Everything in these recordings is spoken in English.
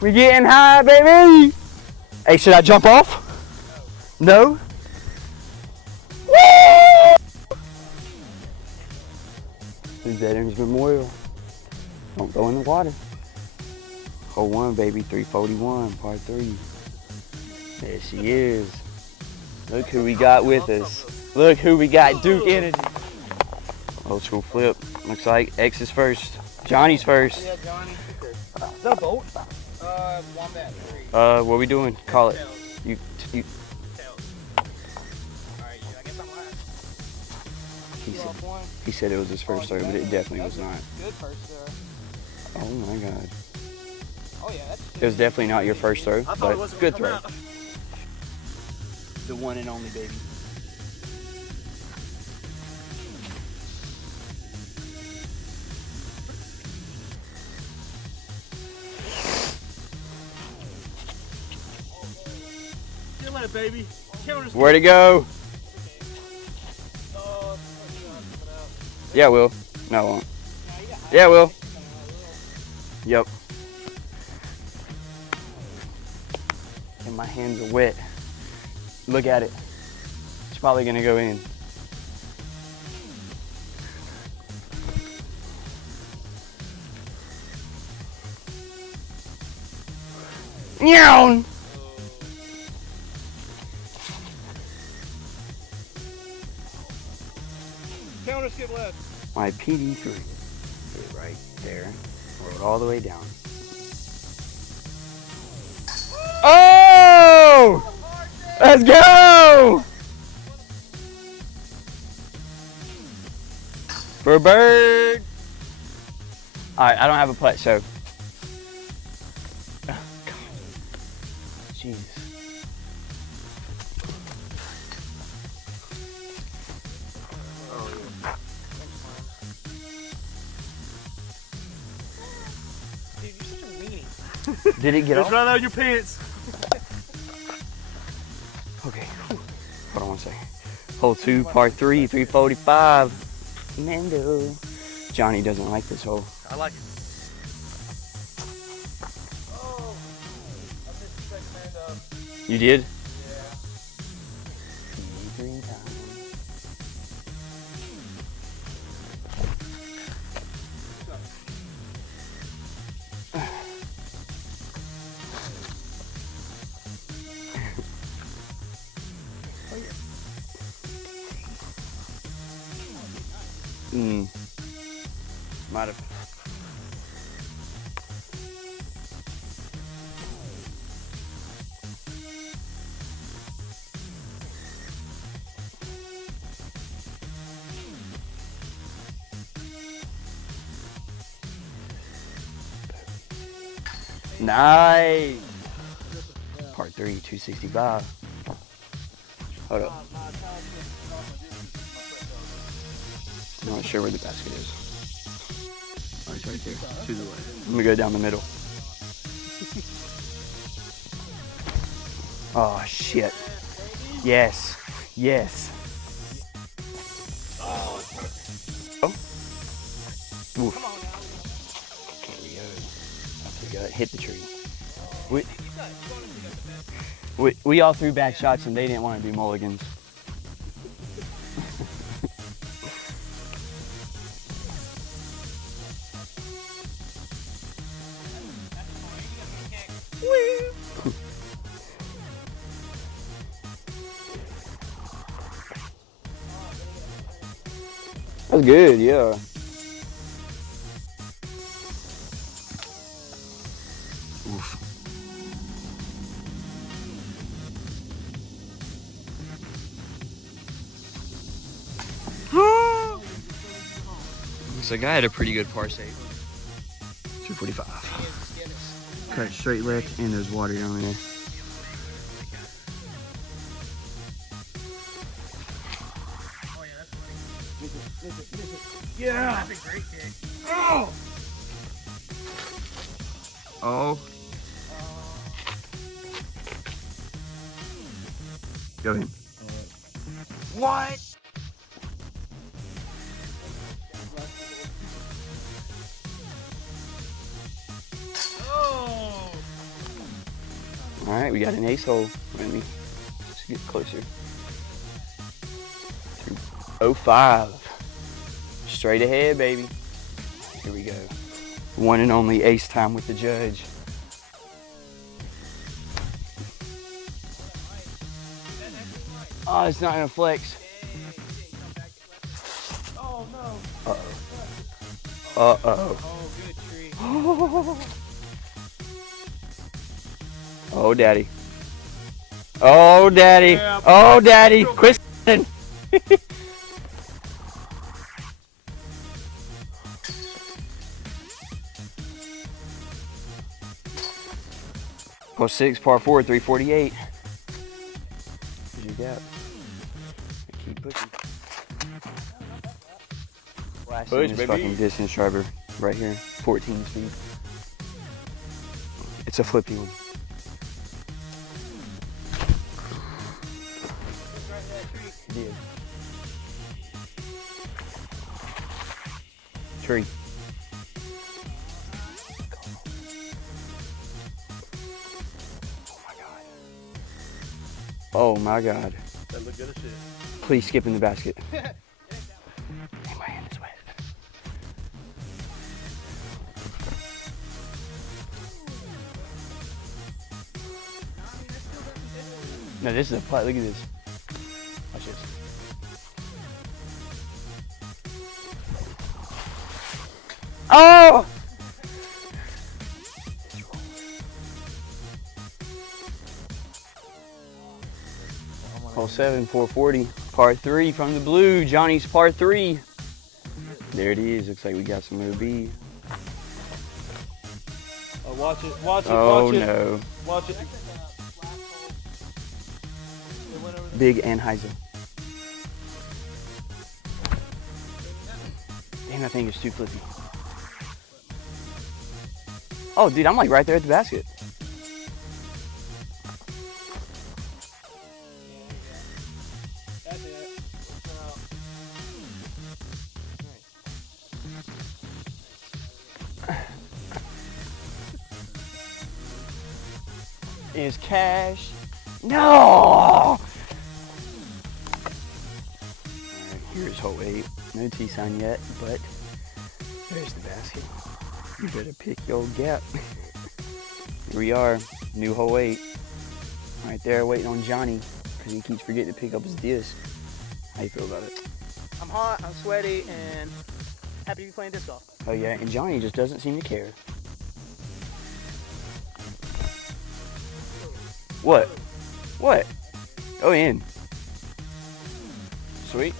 We getting high, baby. Hey, should I jump off? No? Woo! Veterans Memorial. Don't go in the water. Hole 1, baby, 341, par 3. There she is. Look who we got with us. Look who we got, Duke Energy. Old school flip. Looks like X is first. Johnny's first. Yeah, Johnny. Is that a boat? Wombat 3. What are we doing? Call it. You. Tails. Alright, I guess I'm last. He said it was his first throw, but it definitely was not. Good first throw. Oh my god. Oh yeah, that's It was definitely not your first throw, but good throw. Out. The one and only, baby. See you later, baby. Where'd it go? Yeah, it will. No, it won't. Yeah, it will. Yep. And my hands are wet. Look at it. It's probably gonna go in. Meow. Counter skip left. My PD3. Right there. Rolled all the way down. Oh! Let's go! For a bird. Alright, I don't have a putt, so. Oh, God. Jeez. Dude, you're such a weenie. Did it get off? It's right out of your pants. Okay. Hold on one second. Hole 2, par 3, 345. Mando. Johnny doesn't like this hole. I like it. Oh, I missed the second man up. You did? Yeah. Green time. Might have. Nice. Part 3, 265. Hold up. I'm not sure where the basket is. Oh, it's right there. To the left. I'm gonna go down the middle. Oh shit. Yes. Yes. Oh. Oof. There we go. Hit the tree. We all threw back shots and they didn't want to do mulligans. That's good, yeah. Oof. Looks like I had a pretty good par save. 245. Cut straight left and there's water down there. Yeah. That's a great kick. Oh! Oh. Go ahead. What? Oh. All right, we got an ace hole. Let me just get closer. 205. Straight ahead, baby. Here we go. One and only ace time with the judge. Oh, it's not gonna flex. Oh no. Uh-oh. Uh-oh. Oh, good tree. Oh, daddy. Oh, daddy. Yeah. Oh, daddy. Quit s***ing. Hole 6, par 4, 348. Where's your gap? Keep pushing. Blasting this fucking distance driver right here. 14 speed. It's a flippy one. It did. Tree. Oh my god. That look good as shit. Please skip in the basket. And my hand is wet. No, this is a putt. Look at this. Watch this. Oh! Hole 7, 440, par 3 from the blue. Johnny's par 3. There it is. Looks like we got some OB. Oh, watch it, watch it, Oh watch it. no. Watch it. It went over the Big Anheuser. Damn, that thing is too flippy. Oh, dude, I'm like right there at the basket. That's it. Is cash. No! Alright, here's hole 8. No T sign yet, but there's the basket. You better pick your gap. Here we are, new hole 8. Right there waiting on Johnny, because he keeps forgetting to pick up his disc. How you feel about it? I'm hot, I'm sweaty, and happy to be playing disc golf. Oh yeah, and Johnny just doesn't seem to care. What? What? Go in. Sweet.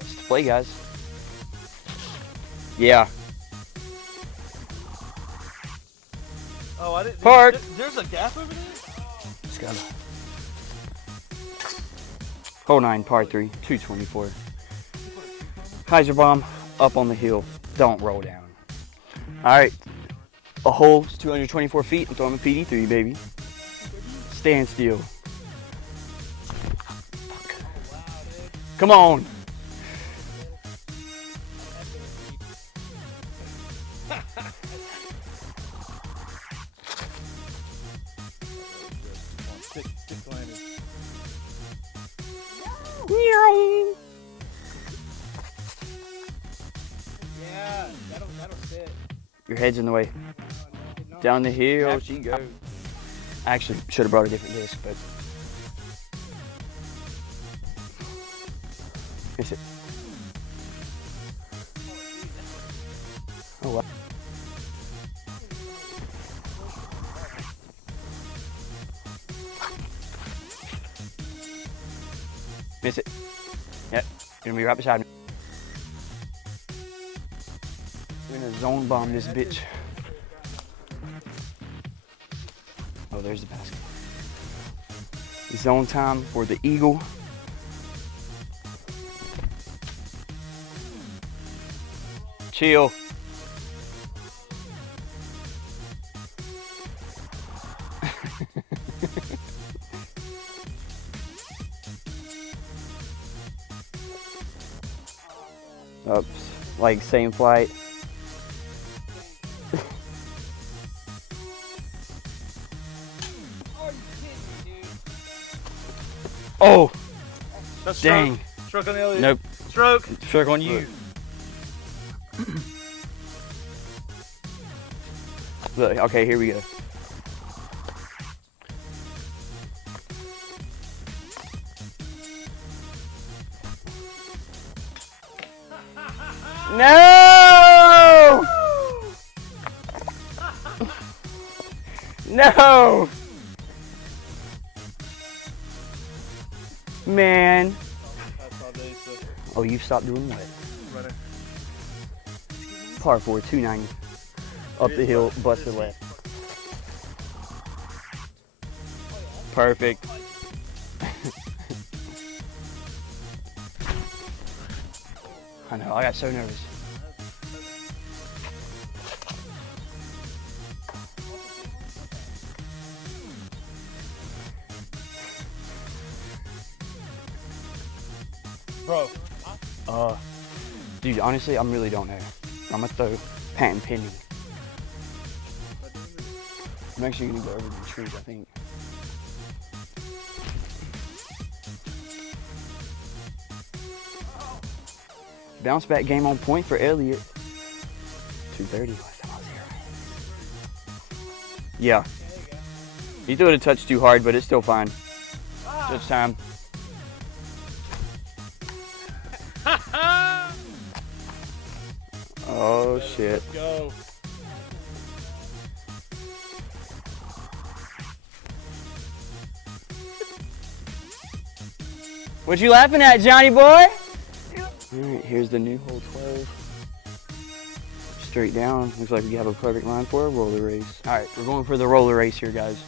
It's the play, guys. Yeah. Oh, I didn't. Park. There's a gap over there? Let's go. Hole 9, par 3, 224. Heiser bomb up on the hill. Don't roll down. All right. A hole is 224 feet. I'm throwing a PD3, baby. Stand still. Come on. Yeah, that'll sit. Your head's in the way. Down the hill she goes. I actually should have brought a different disc, but miss it. Oh wow. Miss it. Yep. You're gonna be right beside me. We're gonna zone bomb this bitch. Oh, there's the basket. Zone time for the eagle. Chill. Oops, like same flight. Oh, That's dang. Stroke on the Elliot. Nope. Stroke. Stroke on you. Look, okay, here we go. No! No! Man. That's all day, so. Oh, you stopped doing what? Running. Par 4, 290. Up the hill, busted left. Perfect. I know, I got so nervous. Bro. Dude, honestly, I really don't know. I'm gonna throw patent pending. I'm actually gonna go over the trees, I think. Bounce back game on point for Elliot. 230 last time I was here. Yeah. He threw it a touch too hard, but it's still fine. Touch time. Oh shit. Let's go. What you laughing at, Johnny boy? All right, here's the new hole 12. Straight down. Looks like we have a perfect line for a roller race. All right, we're going for the roller race here, guys.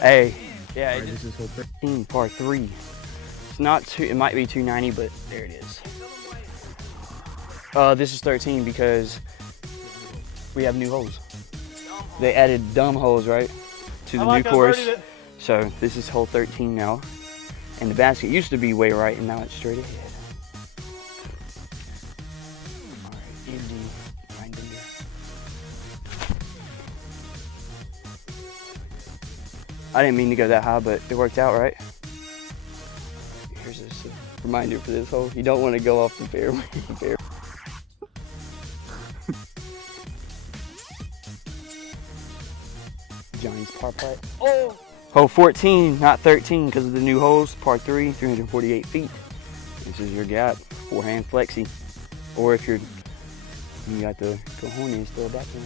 Hey, yeah, Right, this is hole 13, par 3. It's not too, it might be 290, but there it is. This is 13 because we have new holes. They added dumb holes, right, to the new course. So this is hole 13 now. And the basket used to be way right, and now it's straight ahead. All right, Indy, Rhinelander. I didn't mean to go that high, but it worked out, right? Here's just a reminder for this hole. You don't want to go off the fairway. Johnny's par putt. Oh! Hole 14, not 13, because of the new holes. Par 3, 348 feet. This is your gap, forehand flexi. Or if you got the cojones, throw it back in.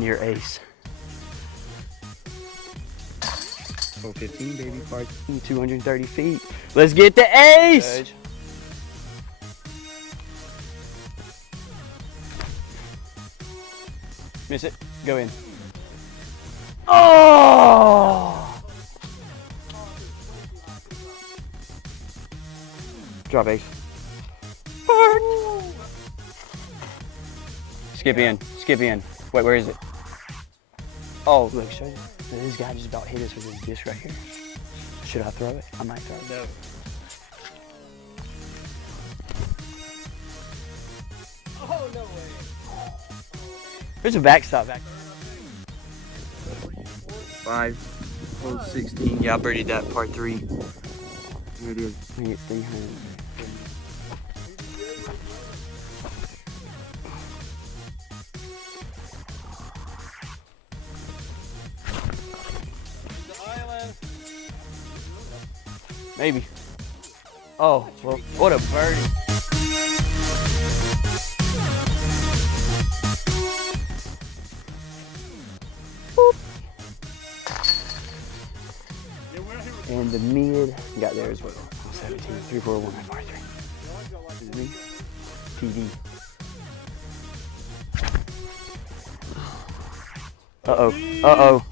Near ace. Hole 15, baby, par 230 feet. Let's get the ace! Miss it, go in. Oh! Drop ace. Skip in, skip in. Wait, where is it? Oh, look, show you. This guy just about hit us with his disc right here. Should I throw it? I might throw it. No. Oh, no way. There's a backstop. 5, hole 16. Yeah, I birdied that par 3. There it is. I hit 300. Maybe. Oh, well, what a birdie. And the mid got there as well. 17, 3, 4, 1, par 3. This is me. PD. Uh-oh. Uh-oh.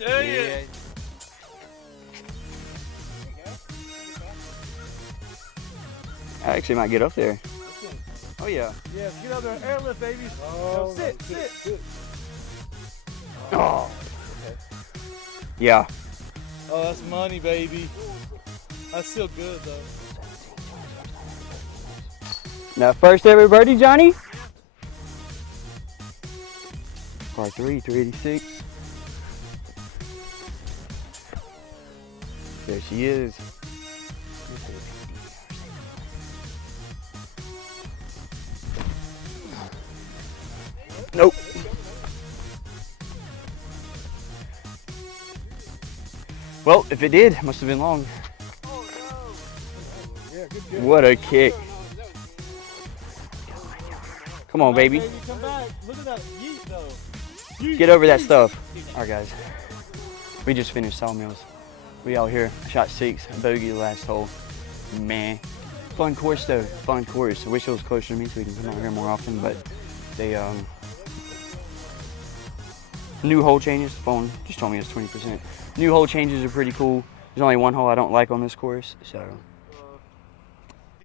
Yeah. I actually might get up there. Oh yeah. Yeah, get out there, airlift, baby. Oh, sit. Oh. Yeah. Oh, that's money, baby. That's still good, though. Now, first ever birdie, Johnny. Par 3, 386. There she is. Nope. Well, if it did, must have been long. What a kick. Come on, baby. Come back. Look at that yeet, though. Get over that stuff. All right, guys. We just finished Sawmills. We out here. I shot 6, bogey the last hole. Man. Fun course, though. Fun course. I wish it was closer to me so we can come out here more often, but they, new hole changes. The phone just told me it's 20%. New hole changes are pretty cool. There's only one hole I don't like on this course, so